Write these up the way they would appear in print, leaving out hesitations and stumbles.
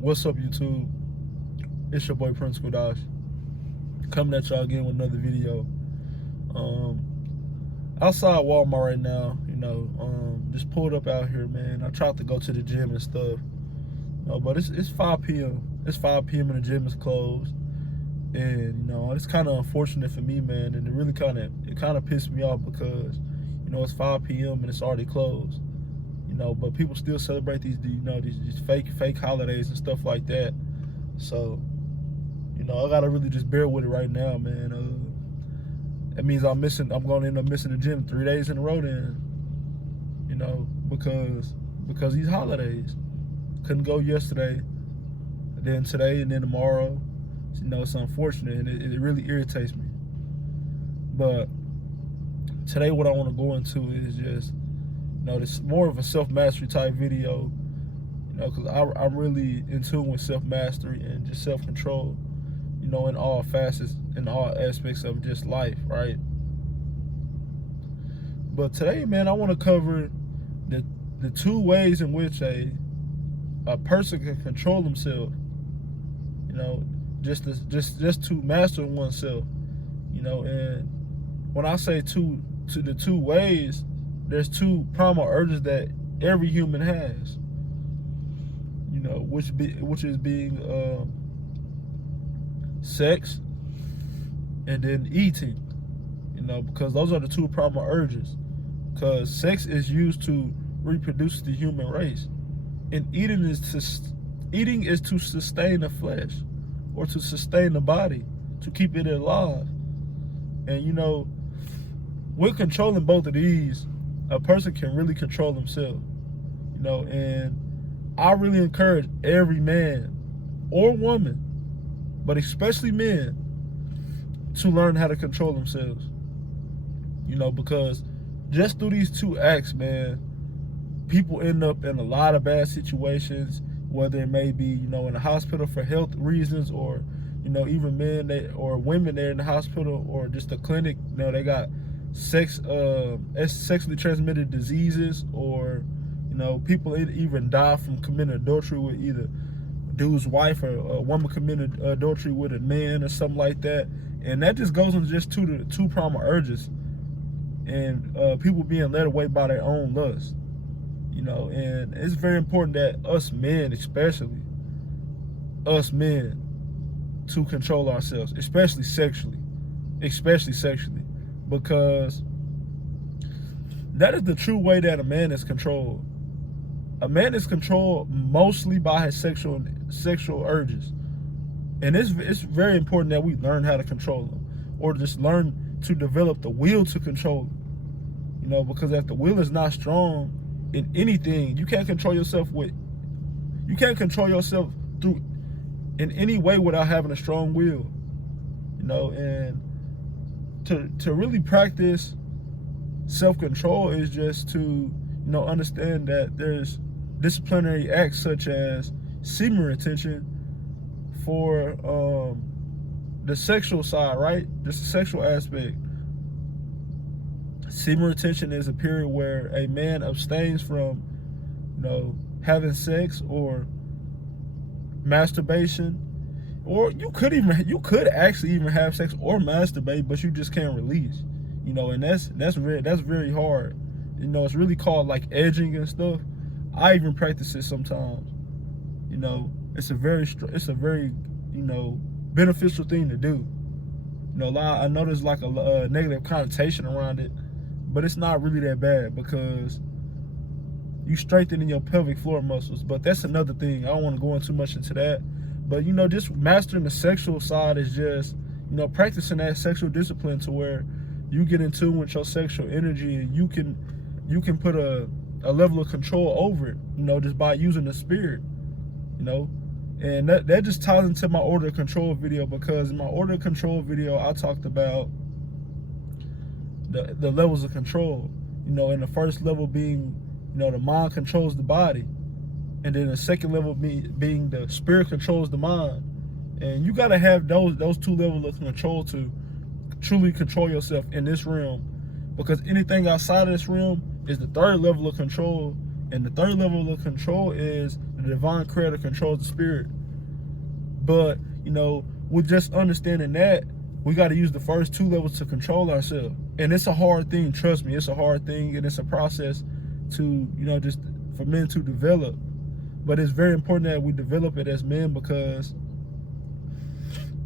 What's up, YouTube? It's your boy Prince Kodash, coming at y'all again with another video. Outside Walmart right now, just pulled up out here, man. I tried to go to the gym and stuff, but it's 5 p.m. It's 5 p.m. and the gym is closed, and it's kind of unfortunate for me, man. And it kind of pissed me off because it's 5 p.m. and it's already closed. But people still celebrate these fake holidays and stuff like that. So, I gotta really just bear with it right now, man. That means I'm gonna end up missing the gym 3 days in a row then. Because these holidays. Couldn't go yesterday, then today, and then tomorrow. It's unfortunate, and it really irritates me. But today, what I want to go into is just, this more of a self-mastery type video, because I'm really in tune with self-mastery and just self-control, in all facets, in all aspects of just life, right? But today, man, I want to cover the 2 ways in which a person can control himself, just to master oneself, and when I say the 2 ways, there's 2 primal urges that every human has, which is being sex and then eating, because those are the 2 primal urges. Because sex is used to reproduce the human race, and eating is to sustain the flesh, or to sustain the body, to keep it alive. And with controlling both of these, a person can really control himself. And I really encourage every man or woman, but especially men, to learn how to control themselves. Because just through these 2 acts, man, people end up in a lot of bad situations, whether it may be, in the hospital for health reasons, or, even men or women there in the hospital, or just a clinic, they got sexually transmitted diseases, or, people even die from committing adultery with either a dude's wife, or a woman committed adultery with a man, or something like that. And that just goes into just the 2 primal urges, and people being led away by their own lust. And it's very important that us men, especially us men, to control ourselves, especially sexually, because that is the true way that a man is controlled. A man is controlled mostly by his sexual urges, and it's very important that we learn how to control them, or just learn to develop the will to control them. Because if the will is not strong in anything, you can't control yourself through in any way without having a strong will. And to really practice self-control is just to understand that there's disciplinary acts such as semen retention for the sexual side, right? Just the sexual aspect. Semen retention is a period where a man abstains from, having sex or masturbation, or you could actually even have sex or masturbate, but you just can't release, and that's very hard. It's really called like edging and stuff. I even practice it sometimes. It's a very beneficial thing to do. I know there's like a negative connotation around it, but it's not really that bad because you strengthening your pelvic floor muscles. But that's another thing. I don't want to go in too much into that. But just mastering the sexual side is just practicing that sexual discipline to where you get in tune with your sexual energy, and you can put a level of control over it, just by using the spirit, and that just ties into my order of control video, because in my order of control video, I talked about the levels of control, and the first level being, the mind controls the body, and then the second level being the spirit controls the mind. And you got to have those 2 levels of control to truly control yourself in this realm, because anything outside of this realm is the 3rd level of control, And the third level of control is the divine creator controls the spirit. But, you know, with just understanding that, we got to use the first two levels to control ourselves. And it's a hard thing, trust me, it's a hard thing, and it's a process to, you know, just for men to develop. But it's very important that we develop it as men, because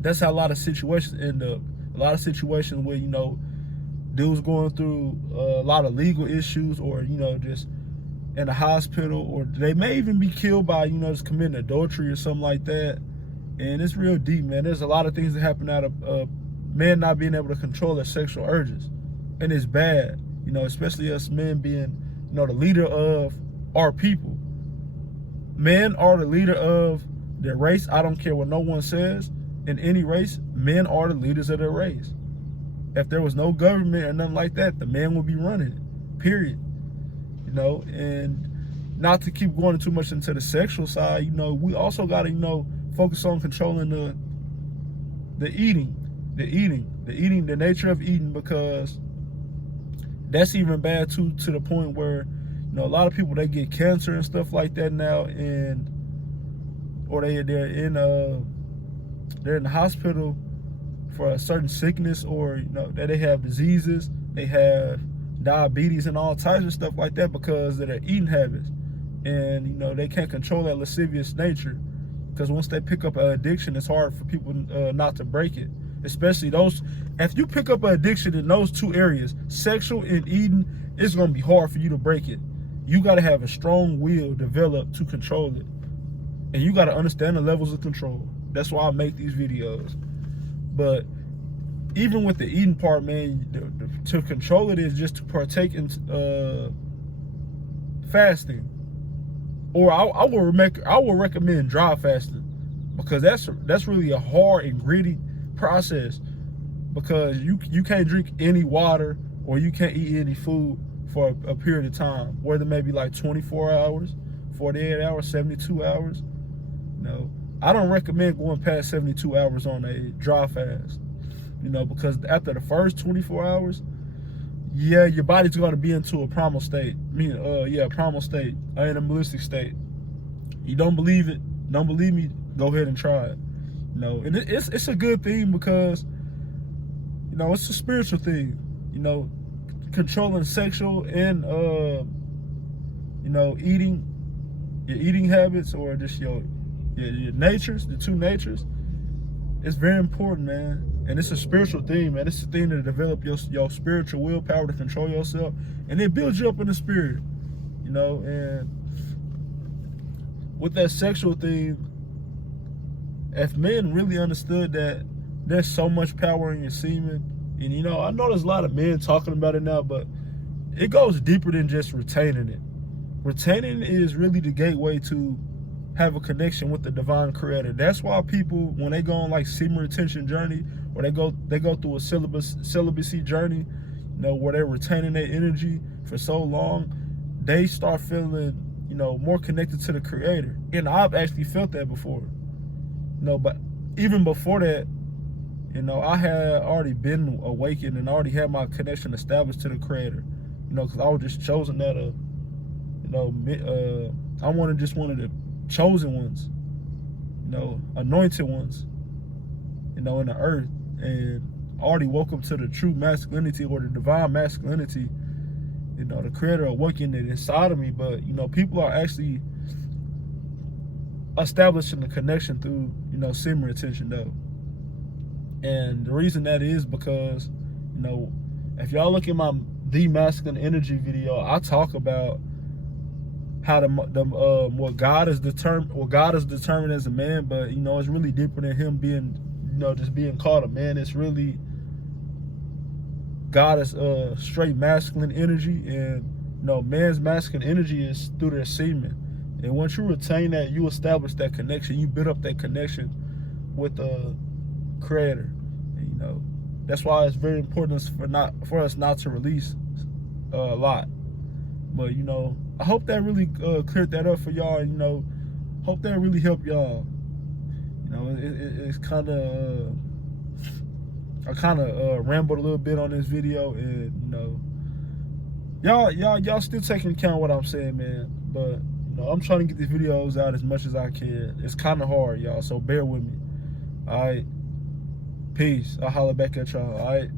that's how a lot of situations end up. A lot of situations where, you know, dudes going through a lot of legal issues, or, you know, just in a hospital, or they may even be killed by, you know, just committing adultery or something like that. And it's real deep, man. There's a lot of things that happen out of men not being able to control their sexual urges. And it's bad, you know, especially us men being, you know, the leader of our people. Men are the leader of their race. I don't care what no one says. In any race, men are the leaders of their race. If there was no government or nothing like that, the men would be running it, period. You know, and not to keep going too much into the sexual side, you know, we also got to, you know, focus on controlling the eating, the nature of eating, because that's even bad too, to the point where, you know, a lot of people, they get cancer and stuff like that now, and or they're in the hospital for a certain sickness, or, you know, that they have diseases, they have diabetes and all types of stuff like that because of their eating habits. And, you know, they can't control that lascivious nature, because once they pick up an addiction, it's hard for people not to break it. Especially those, if you pick up an addiction in those two areas, sexual and eating, it's going to be hard for you to break it. You got to have a strong will developed to control it. And you got to understand the levels of control. That's why I make these videos. But even with the eating part, man, to control it is just to partake in fasting. Or I will recommend dry fasting, because that's really a hard and gritty process, because you can't drink any water, or you can't eat any food for a period of time, whether it may be like 24 hours, 48 hours, 72 hours. You know, I don't recommend going past 72 hours on a dry fast, you know, because after the first 24 hours, yeah, your body's going to be into a primal state. Primal state, animalistic state. You don't believe it? Don't believe me? Go ahead and try it. You know, and it's a good thing, because, you know, it's a spiritual thing. You know, controlling sexual and you know, your eating habits, or just your natures, the two natures. It's very important, man. And it's a spiritual thing, man. It's a thing to develop your spiritual willpower to control yourself, and it builds you up in the spirit, you know. And with that sexual thing, if men really understood that there's so much power in your semen, and, you know, I know there's a lot of men talking about it now, but it goes deeper than just retaining it. Retaining it is really the gateway to have a connection with the divine creator. That's why people, when they go on like semen retention journey, or they go through a celibacy journey, you know, where they're retaining their energy for so long, they start feeling, you know, more connected to the creator. And I've actually felt that before, you know. But even before that, you know, I had already been awakened and already had my connection established to the creator, you know, because I was just chosen that, you know, I just one of the chosen ones, you know, anointed ones, you know, in the earth. And already woke up to the true masculinity, or the divine masculinity. You know, the creator awakened it inside of me. But, you know, people are actually establishing the connection through, you know, semen retention though. And the reason that is because, you know, if y'all look at my The Masculine Energy video, I talk about how what God is determined as a man. But, you know, it's really deeper than him being, you know, just being called a man. It's really, God is straight masculine energy, and, you know, man's masculine energy is through their semen. And once you retain that, you establish that connection, you build up that connection with the creator. And, you know, that's why it's very important for us not to release a lot. But, you know, I hope that really cleared that up for y'all. You know, hope that really helped y'all. You know, it's kind of I kind of rambled a little bit on this video, and, you know, y'all still taking account of what I'm saying, man. But you know, I'm trying to get these videos out as much as I can. It's kind of hard, y'all, so bear with me. All right, peace. I'll holler back at y'all. All right.